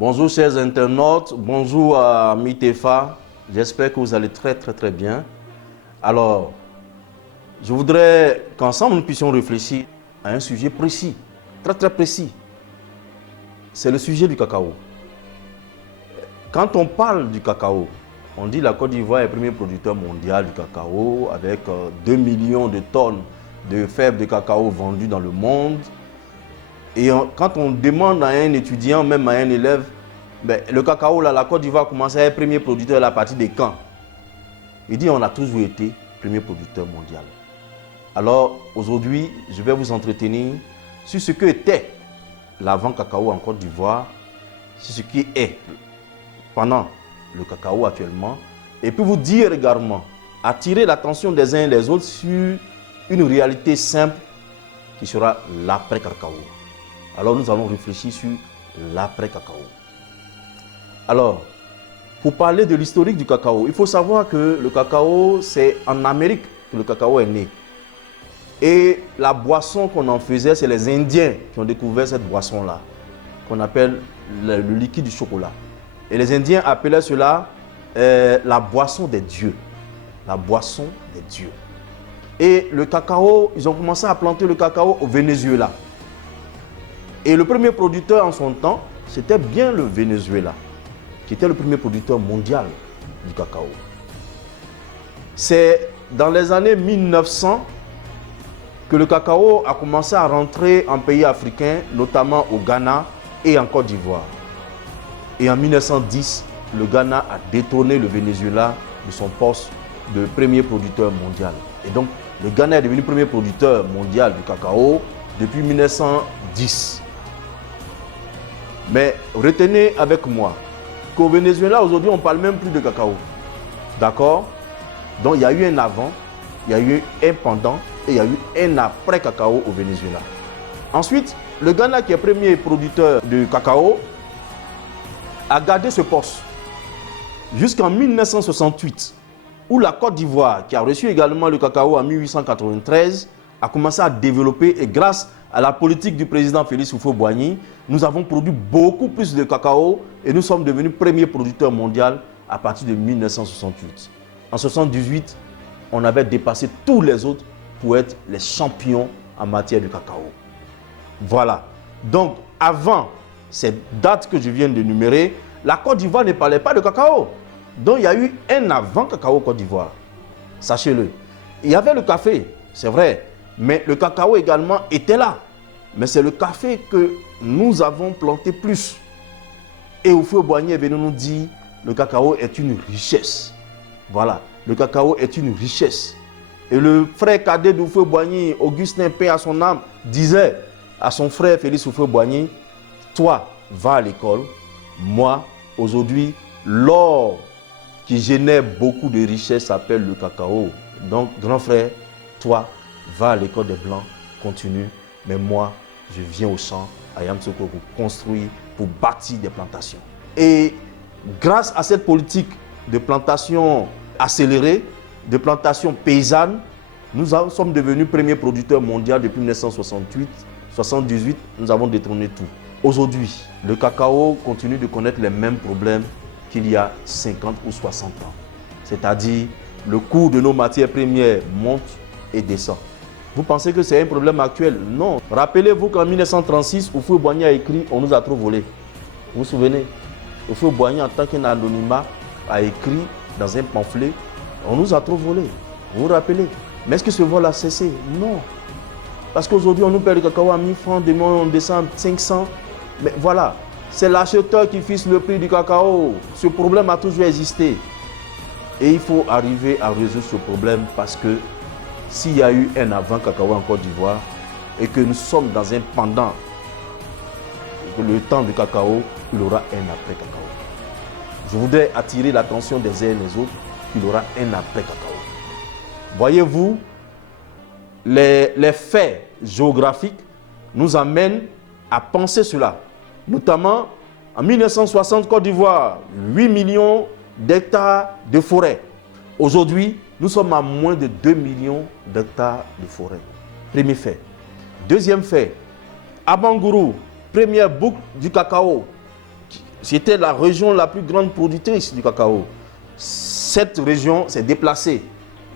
Bonjour chers internautes, bonjour à Mitefa. J'espère que vous allez très bien. Alors, je voudrais qu'ensemble nous puissions réfléchir à un sujet précis, très précis. C'est le sujet du cacao. Quand on parle du cacao, on dit que la Côte d'Ivoire est le premier producteur mondial du cacao avec 2 millions de tonnes de fèves de cacao vendues dans le monde. Et quand on demande à un étudiant, même à un élève, le cacao, là, la Côte d'Ivoire a commencé à être premier producteur à partir de quand? Il dit on a toujours été premier producteur mondial. Alors aujourd'hui, je vais vous entretenir sur ce que était l'avant cacao en Côte d'Ivoire, sur ce qui est pendant le cacao actuellement, et puis vous dire également, attirer l'attention des uns et des autres sur une réalité simple qui sera l'après-cacao. Alors nous allons réfléchir sur l'après-cacao. Alors, pour parler de l'historique du cacao, il faut savoir que le cacao, c'est en Amérique que le cacao est né. Et la boisson qu'on en faisait, c'est les Indiens qui ont découvert cette boisson-là, qu'on appelle le liquide du chocolat. Et les Indiens appelaient cela la boisson des dieux. La boisson des dieux. Et le cacao, ils ont commencé à planter le cacao au Venezuela. Et le premier producteur en son temps, c'était bien le Venezuela, qui était le premier producteur mondial du cacao. C'est dans les années 1900 que le cacao a commencé à rentrer en pays africains, notamment au Ghana et en Côte d'Ivoire. Et en 1910, le Ghana a détourné le Venezuela de son poste de premier producteur mondial. Et donc, le Ghana est devenu premier producteur mondial du cacao depuis 1910. Mais retenez avec moi qu'au Venezuela, aujourd'hui, on ne parle même plus de cacao. D'accord? Donc, il y a eu un avant, il y a eu un pendant et il y a eu un après cacao au Venezuela. Ensuite, le Ghana, qui est premier producteur de cacao, a gardé ce poste jusqu'en 1968, où la Côte d'Ivoire, qui a reçu également le cacao en 1893, a commencé à développer, et grâce à la politique du président Félix Houphouët-Boigny, nous avons produit beaucoup plus de cacao et nous sommes devenus premier producteur mondial à partir de 1968. En 1978, on avait dépassé tous les autres pour être les champions en matière de cacao. Voilà. Donc, avant ces dates que je viens d'énumérer, la Côte d'Ivoire ne parlait pas de cacao. Donc, il y a eu un avant cacao Côte d'Ivoire. Sachez-le. Il y avait le café, c'est vrai. Mais le cacao également était là. Mais c'est le café que nous avons planté plus. Et Houphouët-Boigny est venu nous dire le cacao est une richesse. Voilà, le cacao est une richesse. Et le frère cadet d'Houphouët-Boigny, Augustin Paix à son âme, disait à son frère Félix Houphouët-Boigny, toi, va à l'école. Moi, aujourd'hui, l'or qui génère beaucoup de richesses s'appelle le cacao. Donc, grand frère, toi, va à l'école des Blancs, continue. Mais moi, je viens au champ, à Yamoussoukro, pour construire, pour bâtir des plantations. Et grâce à cette politique de plantation accélérée, de plantation paysanne, nous sommes devenus premier producteur mondial depuis 1968. 1978, nous avons détrôné tout. Aujourd'hui, le cacao continue de connaître les mêmes problèmes qu'il y a 50 ou 60 ans. C'est-à-dire, le coût de nos matières premières monte et descend. Vous pensez que c'est un problème actuel? Non. Rappelez-vous qu'en 1936, Houphouët-Boigny a écrit « On nous a trop volé ». Vous vous souvenez? Houphouët-Boigny, en tant qu'un anonymat, a écrit dans un pamphlet « On nous a trop volé ». Vous vous rappelez? Mais est-ce que ce vol a cessé? Non. Parce qu'aujourd'hui, on nous paie le cacao à 1000 francs, demain on descend à 500. Mais voilà, c'est l'acheteur qui fixe le prix du cacao. Ce problème a toujours existé. Et il faut arriver à résoudre ce problème parce que s'il y a eu un avant cacao en Côte d'Ivoire et que nous sommes dans un pendant, le temps du cacao, il y aura un après cacao. Je voudrais attirer l'attention des uns et des autres qu'il y aura un après cacao. Voyez-vous, les faits géographiques nous amènent à penser cela. Notamment, en 1960, Côte d'Ivoire, 8 millions d'hectares de forêt. Aujourd'hui, nous sommes à moins de 2 millions d'hectares de forêt. Premier fait. Deuxième fait, à Bangourou, première boucle du cacao C'était la région la plus grande productrice du cacao. Cette région s'est déplacée.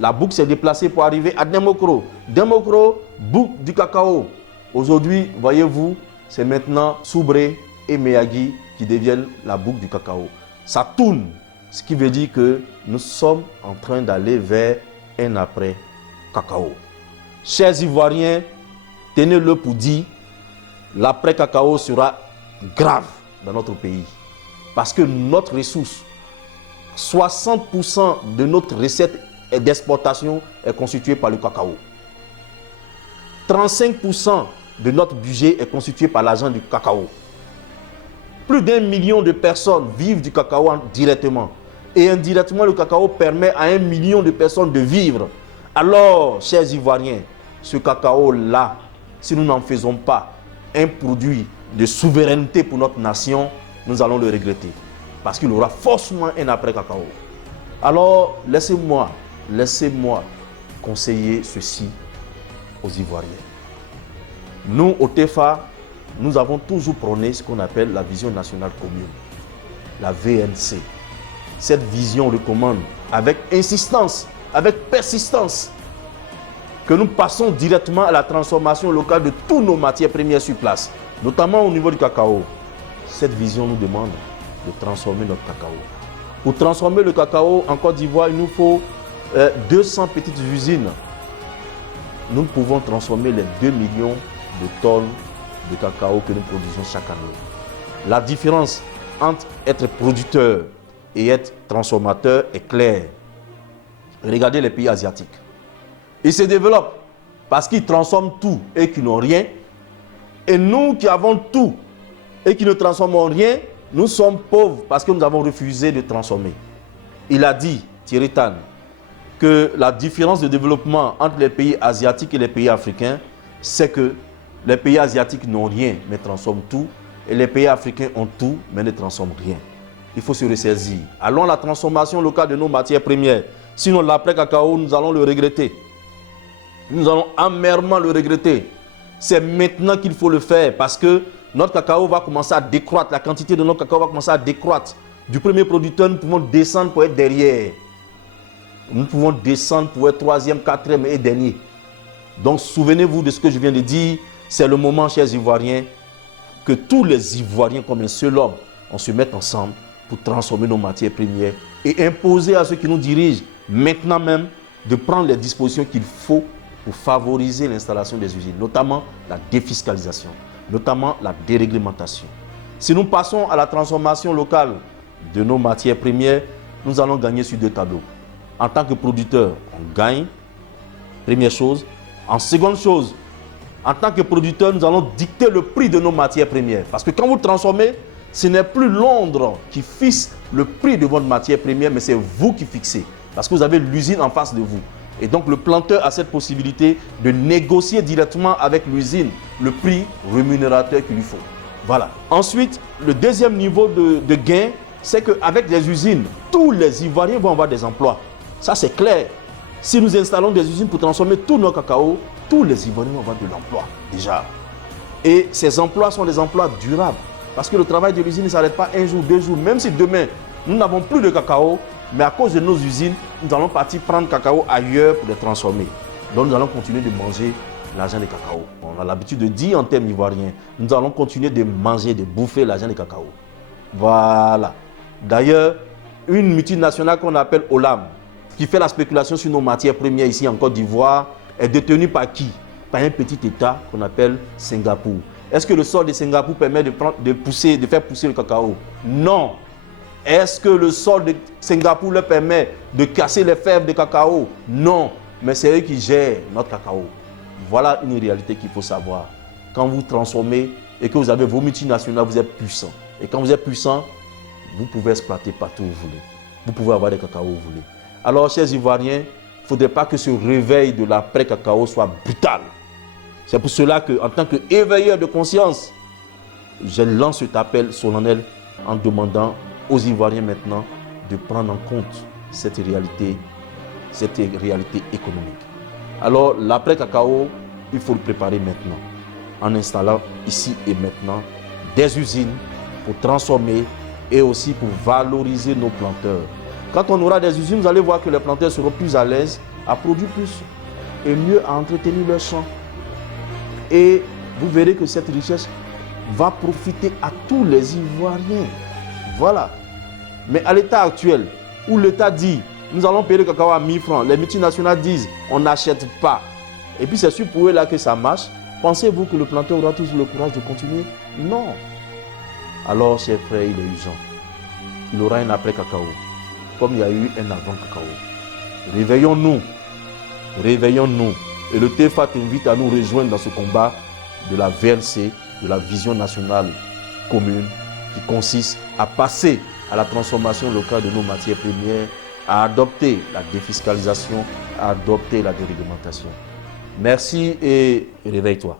La boucle s'est déplacée pour arriver à Demokro. Demokro, boucle du cacao. Aujourd'hui, voyez-vous, c'est maintenant Soubré et Meyagui qui deviennent la boucle du cacao. Ça tourne, ce qui veut dire que nous sommes en train d'aller vers un après cacao. Chers Ivoiriens, tenez-le pour dit, l'après cacao sera grave dans notre pays. Parce que notre ressource, 60% de notre recette d'exportation est constituée par le cacao. 35% de notre budget est constitué par l'argent du cacao. Plus d'1 million de personnes vivent du cacao directement. Et indirectement, le cacao permet à 1 million de personnes de vivre. Alors, chers Ivoiriens, ce cacao-là, si nous n'en faisons pas un produit de souveraineté pour notre nation, nous allons le regretter. Parce qu'il aura forcément un après cacao. Alors, laissez-moi conseiller ceci aux Ivoiriens. Nous, au TEFA, nous avons toujours prôné ce qu'on appelle la vision nationale commune, la VNC. Cette vision recommande avec insistance, avec persistance, que nous passons directement à la transformation locale de toutes nos matières premières sur place, notamment au niveau du cacao. Cette vision nous demande de transformer notre cacao. Pour transformer le cacao en Côte d'Ivoire, il nous faut 200 petites usines. Nous pouvons transformer les 2 millions de tonnes de cacao que nous produisons chaque année. La différence entre être producteur et être transformateur est claire. Regardez les pays asiatiques. Ils se développent parce qu'ils transforment tout et qu'ils n'ont rien. Et nous qui avons tout et qui ne transformons rien, nous sommes pauvres parce que nous avons refusé de transformer. Il a dit, Thierry Tan, que la différence de développement entre les pays asiatiques et les pays africains, c'est que les pays asiatiques n'ont rien, mais transforment tout. Et les pays africains ont tout, mais ne transforment rien. Il faut se ressaisir. Allons à la transformation locale de nos matières premières. Sinon, l'après-cacao, nous allons le regretter. Nous allons amèrement le regretter. C'est maintenant qu'il faut le faire parce que notre cacao va commencer à décroître. La quantité de notre cacao va commencer à décroître. Du premier producteur, nous pouvons descendre pour être derrière. Nous pouvons descendre pour être troisième, quatrième et dernier. Donc, souvenez-vous de ce que je viens de dire. C'est le moment, chers Ivoiriens, que tous les Ivoiriens, comme un seul homme, on se mette ensemble pour transformer nos matières premières et imposer à ceux qui nous dirigent, maintenant même, de prendre les dispositions qu'il faut pour favoriser l'installation des usines, notamment la défiscalisation, notamment la déréglementation. Si nous passons à la transformation locale de nos matières premières, nous allons gagner sur 2 tableaux. En tant que producteur, on gagne, première chose. En seconde chose, en tant que producteur, nous allons dicter le prix de nos matières premières. Parce que quand vous transformez, ce n'est plus Londres qui fixe le prix de votre matière première, mais c'est vous qui fixez. Parce que vous avez l'usine en face de vous. Et donc le planteur a cette possibilité de négocier directement avec l'usine le prix rémunérateur qu'il lui faut. Voilà. Ensuite, le deuxième niveau de gain, c'est qu'avec les usines, tous les Ivoiriens vont avoir des emplois. Ça, c'est clair. Si nous installons des usines pour transformer tout nos cacao, tous les Ivoiriens vont avoir de l'emploi, déjà. Et ces emplois sont des emplois durables. Parce que le travail de l'usine ne s'arrête pas 1 jour, 2 jours. Même si demain, nous n'avons plus de cacao, mais à cause de nos usines, nous allons partir prendre cacao ailleurs pour les transformer. Donc nous allons continuer de manger l'argent des cacao. On a l'habitude de dire en termes ivoiriens, nous allons continuer de manger, de bouffer l'argent des cacao. Voilà. D'ailleurs, une multinationale qu'on appelle Olam, qui fait la spéculation sur nos matières premières ici en Côte d'Ivoire, est détenue par qui? Par un petit État qu'on appelle Singapour. Est-ce que le sol de Singapour permet de faire pousser le cacao? Non. Est-ce que le sol de Singapour leur permet de casser les fèves de cacao? Non. Mais c'est eux qui gèrent notre cacao. Voilà une réalité qu'il faut savoir. Quand vous transformez et que vous avez vos multinationales, vous êtes puissant. Et quand vous êtes puissant, vous pouvez exploiter partout où vous voulez. Vous pouvez avoir des cacao où vous voulez. Alors, chers Ivoiriens, il ne faudrait pas que ce réveil de l'après-cacao soit brutal. C'est pour cela qu'en tant qu'éveilleur de conscience, je lance cet appel solennel en demandant aux Ivoiriens maintenant de prendre en compte cette réalité économique. Alors, l'après-cacao, il faut le préparer maintenant, en installant ici et maintenant des usines pour transformer et aussi pour valoriser nos planteurs. Quand on aura des usines, vous allez voir que les planteurs seront plus à l'aise à produire plus et mieux à entretenir leurs champs. Et vous verrez que cette richesse va profiter à tous les Ivoiriens. Voilà. Mais à l'état actuel, où l'État dit, nous allons payer le cacao à 1000 francs, les multinationales disent, on n'achète pas. Et puis c'est sûr pour eux là que ça marche. Pensez-vous que le planteur aura toujours le courage de continuer? Non. Alors, chers frères, il est urgent. Il aura un après cacao, comme il y a eu un avant cacao. Réveillons-nous. Réveillons-nous. Et le TFA t'invite à nous rejoindre dans ce combat de la VNC, de la vision nationale commune, qui consiste à passer à la transformation locale de nos matières premières, à adopter la défiscalisation, à adopter la déréglementation. Merci et réveille-toi.